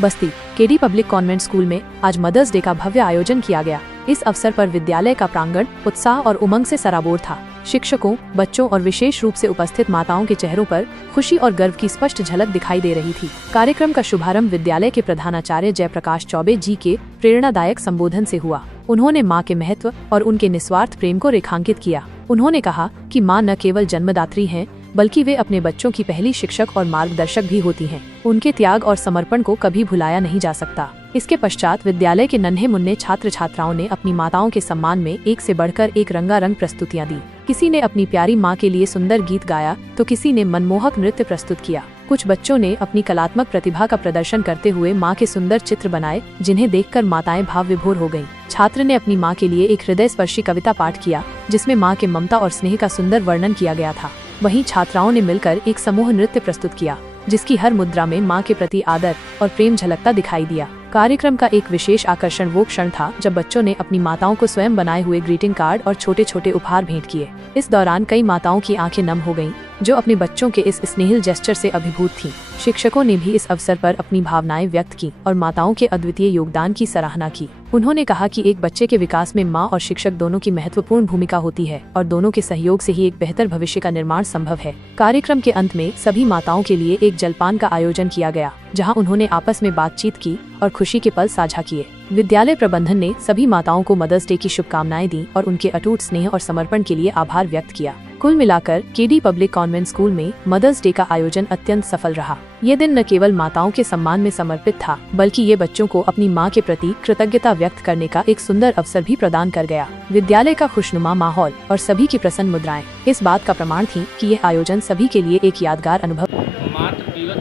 बस्ती KD public convent school में आज mother's day का भव्य आयोजन किया गया। इस अवसर पर विद्यालय का प्रांगण उत्साह और उमंग से सराबोर था। शिक्षकों, बच्चों और विशेष रूप से उपस्थित माताओं के चेहरों पर खुशी और गर्व की स्पष्ट झलक दिखाई दे रही थी। कार्यक्रम का शुभारंभ विद्यालय के प्रधानाचार्य जयप्रकाश चौबे जी के प्रेरणादायक संबोधन से हुआ। उन्होंने माँ के महत्व और उनके निस्वार्थ प्रेम को रेखांकित किया। उन्होंने कहा कि माँ न केवल जन्मदात्री हैं, बल्कि वे अपने बच्चों की पहली शिक्षक और मार्गदर्शक भी होती हैं। उनके त्याग और समर्पण को कभी भुलाया नहीं जा सकता। इसके पश्चात विद्यालय के नन्हे मुन्ने छात्र छात्राओं ने अपनी माताओं के सम्मान में एक से बढ़कर एक रंगारंग प्रस्तुतियां दी। किसी ने अपनी प्यारी माँ के लिए सुंदर गीत गाया तो किसी ने मनमोहक नृत्य प्रस्तुत किया। कुछ बच्चों ने अपनी कलात्मक प्रतिभा का प्रदर्शन करते हुए माँ के सुंदर चित्र बनाए, जिन्हें देखकर माताएं भाव विभोर हो गईं। छात्र ने अपनी माँ के लिए एक हृदय स्पर्शी कविता पाठ किया, जिसमें माँ के ममता और स्नेह का सुंदर वर्णन किया गया था। वहीं छात्राओं ने मिलकर एक समूह नृत्य प्रस्तुत किया, जिसकी हर मुद्रा में माँ के प्रति आदर और प्रेम झलकता दिखाई दिया। कार्यक्रम का एक विशेष आकर्षण वो क्षण था जब बच्चों ने अपनी माताओं को स्वयं बनाए हुए ग्रीटिंग कार्ड और छोटे छोटे उपहार भेंट किए। इस दौरान कई माताओं की आंखें नम हो गईं, जो अपने बच्चों के इस स्नेहिल जेस्चर से अभिभूत थीं। शिक्षकों ने भी इस अवसर पर अपनी भावनाएं व्यक्त की और माताओं के अद्वितीय योगदान की सराहना की। उन्होंने कहा कि एक बच्चे के विकास में माँ और शिक्षक दोनों की महत्वपूर्ण भूमिका होती है और दोनों के सहयोग से ही एक बेहतर भविष्य का निर्माण संभव है। कार्यक्रम के अंत में सभी माताओं के लिए एक जलपान का आयोजन किया गया, जहां उन्होंने आपस में बातचीत की और खुशी के पल साझा किए। विद्यालय प्रबंधन ने सभी माताओं को मदर्स डे की शुभकामनाएं दी और उनके अटूट स्नेह और समर्पण के लिए आभार व्यक्त किया। कुल मिलाकर केडी पब्लिक कॉन्वेंट स्कूल में मदर्स डे का आयोजन अत्यंत सफल रहा। ये दिन न केवल माताओं के सम्मान में समर्पित था, बल्कि ये बच्चों को अपनी माँ के प्रति कृतज्ञता व्यक्त करने का एक सुंदर अवसर भी प्रदान कर गया। विद्यालय का खुशनुमा माहौल और सभी की प्रसन्न मुद्राएं इस बात का प्रमाण थी कि यह आयोजन सभी के लिए एक यादगार अनुभव। मातृ दिवस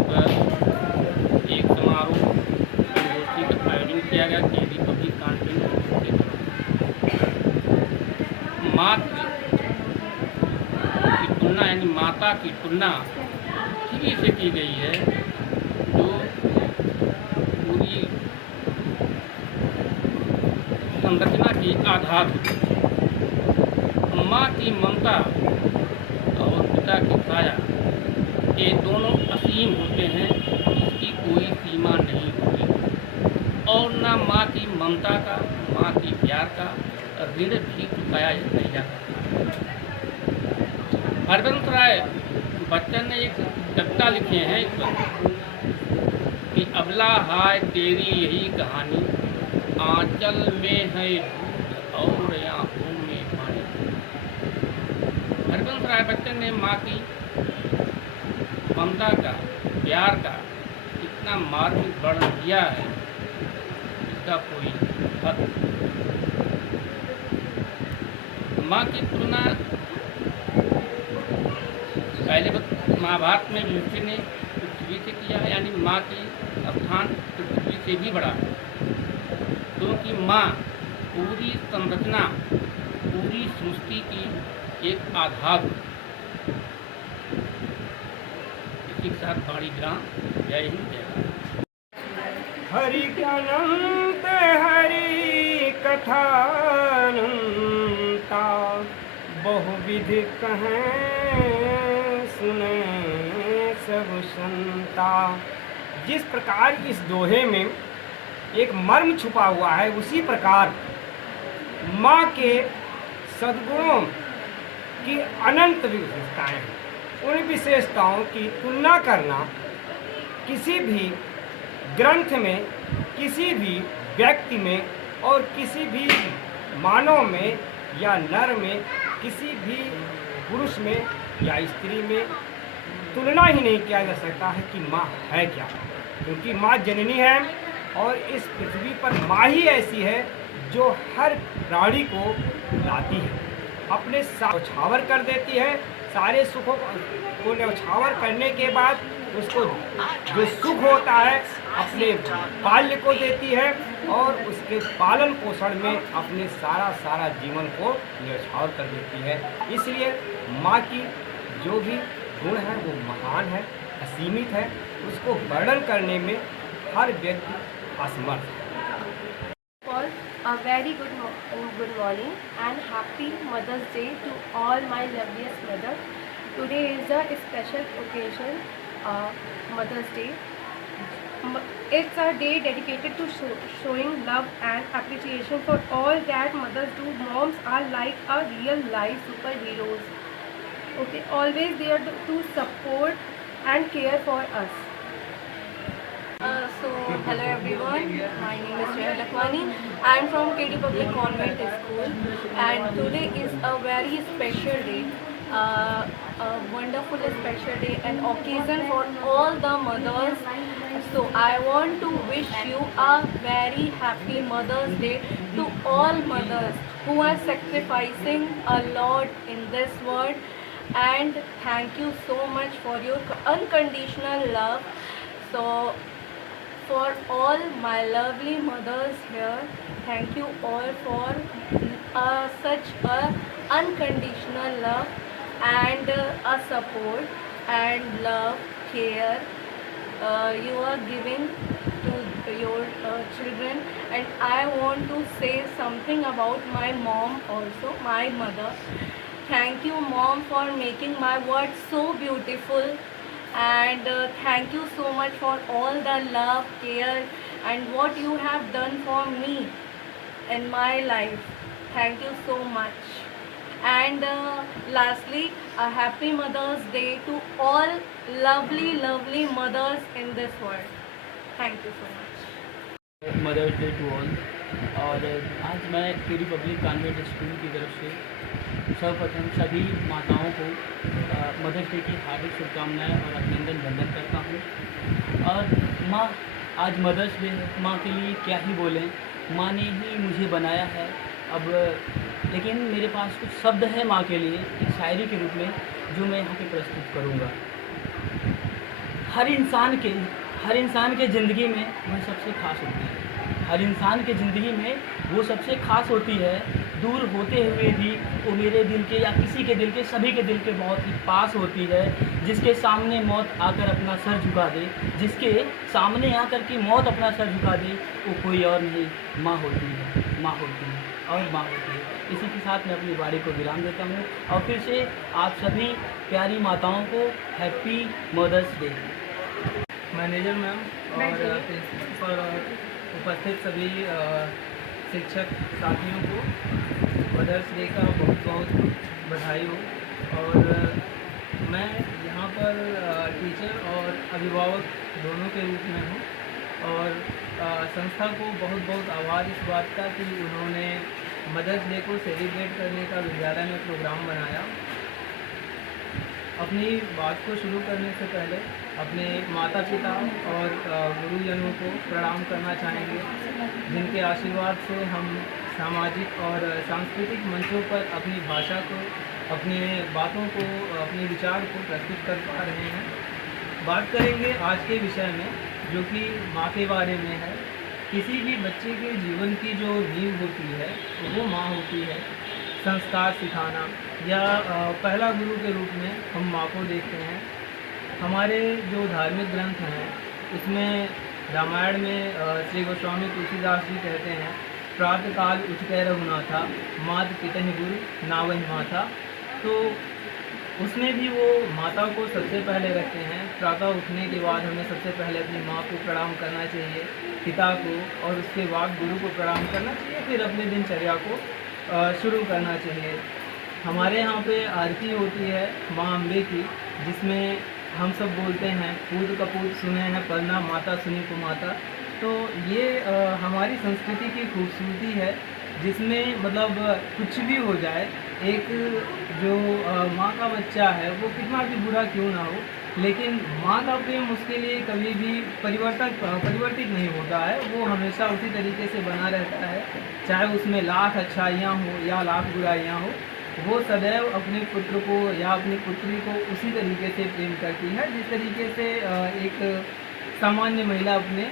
पर एक समारोह गोष्ठी का आयोजन किया गया केडी पब्लिक कॉन्वेंट। मातृ की तुलना यानी माता की तुलना पृथ्वी से की गई है, जो पूरी संरचना की आधार है। माँ की ममता और पिता की काया, ये दोनों असीम होते हैं, इसकी कोई सीमा नहीं होती और ना माँ की ममता का, माँ की प्यार का ऋण भी चुकाया नहीं जा सकता। हरवंश राय बच्चन ने एक कविता लिखे हैं इस पर कि अबला हाय तेरी यही कहानी, आंचल में है दूध और आँखों में पानी। हरवंश राय बच्चन ने माँ की ममता का, प्यार का इतना मार्मिक वर्णन किया है, इसका कोई हद। माँ की तुलना पहले महाभारत में युधिष्ठिर ने पृथ्वी से किया है, यानी माँ की स्थान पृथ्वी से भी बड़ा है, क्योंकि माँ पूरी संरचना, पूरी सृष्टि की एक आधार है। इसी के साथ वाणी विराम। जय हिंद, जय भारत। हरि अनंत हरि कथानंता, बहुविध कहें सुने सब संता। जिस प्रकार इस दोहे में एक मर्म छुपा हुआ है, उसी प्रकार माँ के सद्गुणों की अनंत विशेषताएं हैं। उन विशेषताओं की तुलना करना किसी भी ग्रंथ में, किसी भी व्यक्ति में और किसी भी मानव में या नर में, किसी भी पुरुष में या स्त्री में तुलना ही नहीं किया जा सकता है कि माँ है क्या, क्योंकि माँ जननी है और इस पृथ्वी पर माँ ही ऐसी है जो हर प्राणी को लाती है, अपने न्यौछावर कर देती है। सारे सुखों को न्यौछावर करने के बाद उसको जो सुख होता है अपने बाल्य को देती है और उसके पालन पोषण में अपने सारा जीवन को न्यौछावर कर देती है। इसलिए माँ की जो भी गुण है वो महान है, असीमित है, उसको वर्णन करने में हर व्यक्ति असमर्थ है। A very good morning and happy Mother's Day to all my loveliest mothers. Today is a special occasion, Mother's Day. It's a day dedicated to showing love and appreciation for all that mothers do. Moms are like a real life superheroes. Okay, always there to support and care for us. So hello everyone, my name is Jaya Lakhwani. I am from KD Public Convent School, and today is a very special day, a wonderful special day, an occasion for all the mothers. So I want to wish you a very happy Mother's Day to all mothers who are sacrificing a lot in this world, and thank you so much for your unconditional love. So for all my lovely mothers here, thank you all for such a unconditional love and a support and love, care you are giving to your children. And I want to say something about my mom also, my mother. Thank you mom for making my world so beautiful, and thank you so much for all the love, care, and what you have done for me in my life. Thank you so much. And lastly, a happy Mother's Day to all lovely mothers in this world. Thank you so much. Mother's day to all. और आज मैं KD public convent school की तरफ से सर्वप्रथम सभी माताओं को मदर्स डे की हार्दिक शुभकामनाएं और अभिनंदन वंदन करता हूं। और माँ, आज मदर्स डे है, माँ के लिए क्या ही बोलें, माँ ने ही मुझे बनाया है। अब लेकिन मेरे पास कुछ शब्द है माँ के लिए एक शायरी के रूप में, जो मैं यहाँ पे प्रस्तुत करूँगा। हर इंसान के ज़िंदगी में वह सबसे खास होती है। हर इंसान के ज़िंदगी में वो सबसे खास होती है। दूर होते हुए भी वो मेरे दिल के या किसी के दिल के, सभी के दिल के बहुत ही पास होती है। जिसके सामने मौत आकर अपना सर झुका दे, जिसके सामने आकर के मौत अपना सर झुका दे, वो कोई और नहीं, माँ होती है, माँ होती है और माँ होती है। इसी के साथ मैं अपनी वाणी को विराम देता हूँ और फिर से आप सभी प्यारी माताओं को happy mother's day. Manager ma'am और प्रिंसिपल और उपस्थित सभी शिक्षक साथियों को मदर्स डे का बहुत बहुत बधाई हो। और मैं यहाँ पर टीचर और अभिभावक दोनों के रूप में हूँ। और संस्था को बहुत बहुत आभार इस बात का कि उन्होंने मदर्स डे को सेलिब्रेट करने का विद्यालय में प्रोग्राम बनाया। अपनी बात को शुरू करने से पहले अपने माता पिता और गुरुजनों को प्रणाम करना चाहेंगे, जिनके आशीर्वाद से हम सामाजिक और सांस्कृतिक मंचों पर अपनी भाषा को, अपने बातों को, अपने विचार को प्रस्तुत कर पा रहे हैं। बात करेंगे आज के विषय में, जो कि माँ के बारे में है। किसी भी बच्चे के जीवन की जो नींव होती है वो माँ होती है। संस्कार सिखाना या पहला गुरु के रूप में हम माँ को देखते हैं। हमारे जो धार्मिक ग्रंथ हैं उसमें रामायण में श्री गोस्वामी तुलसीदास जी कहते हैं, प्रातःकाल उठकर रघुनाथा, मात पितहि गुरु नावहि माता। तो उसमें भी वो माता को सबसे पहले रखते हैं। प्रातः उठने के बाद हमें सबसे पहले अपनी माँ को प्रणाम करना चाहिए, पिता को, और उसके बाद गुरु को प्रणाम करना चाहिए, फिर अपने दिनचर्या को शुरू करना चाहिए। हमारे यहाँ पे आरती होती है माँ अम्बे की, जिसमें हम सब बोलते हैं, पूत कपूत सुने हैं पलना, माता सुनी को माता। तो ये हमारी संस्कृति की खूबसूरती है, जिसमें मतलब कुछ भी हो जाए, एक जो माँ का बच्चा है वो कितना भी बुरा क्यों ना हो, लेकिन माँ का प्रेम उसके लिए कभी भी परिवर्तित नहीं होता है। वो हमेशा उसी तरीके से बना रहता है, चाहे उसमें लाख अच्छाइयाँ हो या लाख बुराइयाँ हो। वो सदैव अपने पुत्र को या अपनी पुत्री को उसी तरीके से प्रेम करती है, जिस तरीके से एक सामान्य महिला अपने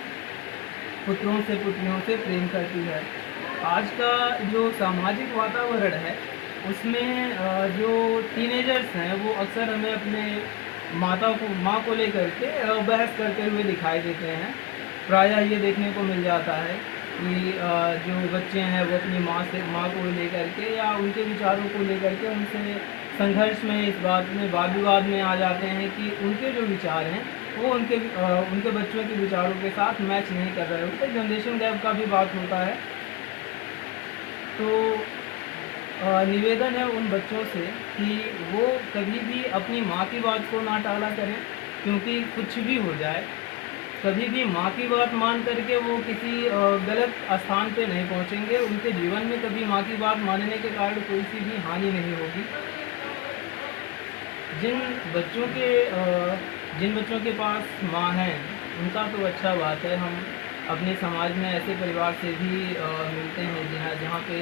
पुत्रों से पुत्रियों से प्रेम करती है। आज का जो सामाजिक वातावरण है उसमें जो टीनेजर्स हैं वो अक्सर हमें अपने माँ को लेकर के बहस करते हुए दिखाई देते हैं। प्रायः ये देखने को मिल जाता है कि जो बच्चे हैं वो अपनी माँ को लेकर के या उनके विचारों को लेकर के उनसे संघर्ष में, इस बात में, वाद विवाद में आ जाते हैं कि उनके जो विचार हैं वो उनके बच्चों के विचारों के साथ मैच नहीं कर रहे होते। जनरेशन गैप का भी बात होता है। तो निवेदन है उन बच्चों से कि वो कभी भी अपनी माँ की बात को ना टाला करें, क्योंकि कुछ भी हो जाए कभी भी माँ की बात मान करके वो किसी गलत स्थान पे नहीं पहुँचेंगे। उनके जीवन में कभी माँ की बात मानने के कारण कोई सी भी हानि नहीं होगी। जिन बच्चों के पास माँ है उनका तो अच्छा बात है। हम अपने समाज में ऐसे परिवार से भी मिलते हैं जहाँ पे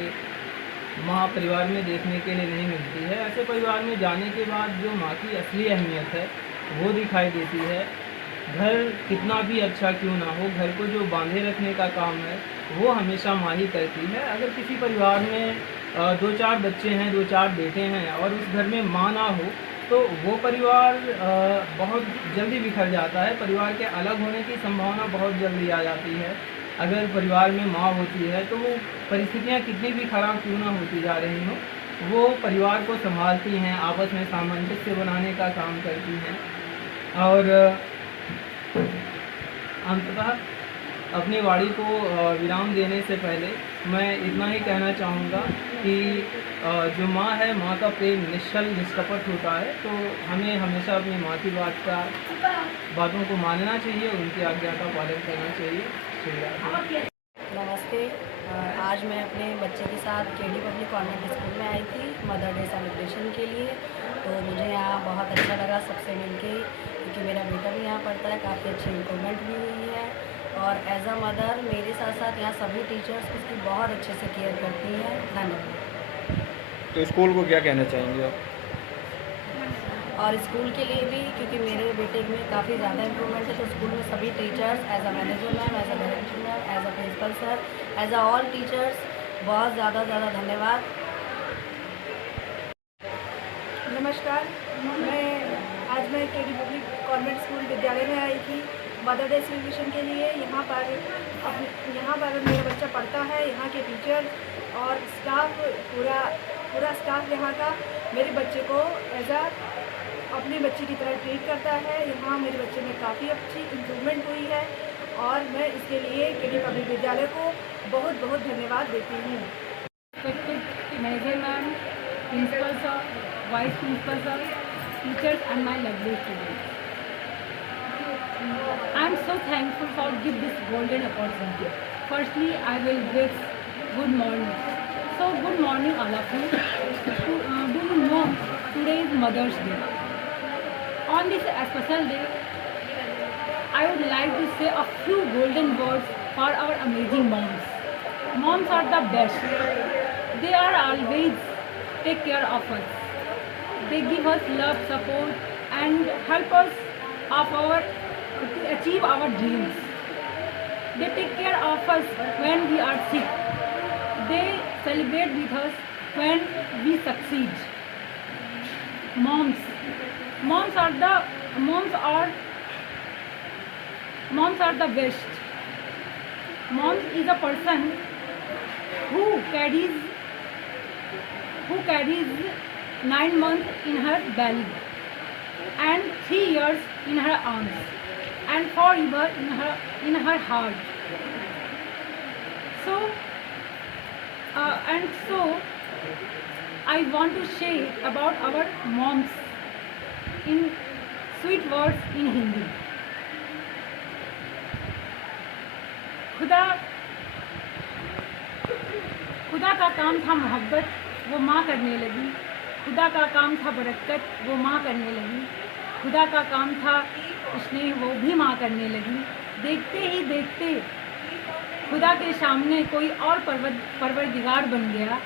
माँ परिवार में देखने के लिए नहीं मिलती है। ऐसे परिवार में जाने के बाद जो माँ की असली अहमियत है वो दिखाई देती है। घर कितना भी अच्छा क्यों ना हो, घर को जो बांधे रखने का काम है वो हमेशा माँ ही करती है। अगर किसी परिवार में 2-4 बच्चे हैं, 2-4 बेटे हैं और उस घर में माँ ना हो तो वो परिवार बहुत जल्दी बिखर जाता है। परिवार के अलग होने की संभावना बहुत जल्दी आ जाती है। अगर परिवार में माँ होती है तो वो परिस्थितियाँ कितनी भी खराब क्यों ना होती जा रही हों, वो परिवार को संभालती हैं, आपस में सामंजस्य बनाने का काम करती हैं। और अंततः अपनी वाणी को विराम देने से पहले मैं इतना ही कहना चाहूँगा कि जो माँ है, माँ का प्रेम निश्चल निष्कपट होता है। तो हमें हमेशा अपनी माँ की बातों को मानना चाहिए, उनकी आज्ञा का पालन करना चाहिए। शुक्रिया। नमस्ते। आज मैं अपने बच्चे के साथ केडी पब्लिक कॉन्वेंट स्कूल में आई थी मदर डे सेलिब्रेशन के लिए। तो मुझे यहाँ बहुत अच्छा लगा सबसे मिलके, क्योंकि मेरा बेटा भी यहाँ पढ़ता है, काफ़ी अच्छी इम्प्रूवमेंट भी हुई है। और एज अ मदर मेरे साथ साथ यहाँ सभी टीचर्स उसकी बहुत अच्छे से केयर करती हैं। धन्यवाद। तो स्कूल को क्या कहना चाहेंगे आप? और स्कूल के लिए भी, क्योंकि मेरे बेटे में काफ़ी ज़्यादा इम्प्रूवमेंट है, तो स्कूल में सभी teachers as a manager ma'am, as a director ma'am, as a principal sir, as a all teachers बहुत ज़्यादा धन्यवाद। नमस्कार। आज मैं केडी पब्लिक कॉन्वेंट स्कूल विद्यालय में आई थी मदर डे सेलिब्रेशन के लिए। यहाँ पर मेरा बच्चा पढ़ता है। यहाँ के टीचर और स्टाफ, पूरा स्टाफ यहाँ का मेरे बच्चे को एज अ अपने बच्चे की तरह ट्रीट करता है। यहाँ मेरे बच्चे में काफ़ी अच्छी इम्प्रूवमेंट हुई है और मैं इसके लिए केडी पब्लिक विद्यालय को बहुत बहुत धन्यवाद देती हूँ। Manager ma'am, principal sir, vice principal sir, teachers and my lovely students. I am so thankful for this golden opportunity. Firstly, I will wish good morning. So good morning all of you. Do you know today is Mother's Day? On this special day, I would like to say a few golden words for our amazing moms. Moms are the best. They are always take care of us. They give us love, support, and help us to achieve our dreams. They take care of us when we are sick. They celebrate with us when we succeed. Moms are the best. Moms is a person who carries 9 months in her belly and 3 years in her arms and forever in her heart. So I want to share about our moms in sweet words in Hindi. खुदा का काम था मोहब्बत, वो माँ करने लगी। खुदा का काम था बरकत, वो माँ करने लगी। खुदा का काम था स्नेह, वो भी माँ करने लगी। देखते ही देखते खुदा के सामने कोई और परवरदिगार बन गया।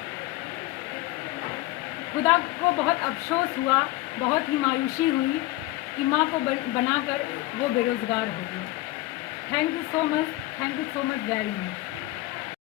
खुदा को बहुत अफसोस हुआ, बहुत ही मायूसी हुई कि माँ को बनाकर वो बेरोज़गार हो गई। Thank you so much very much.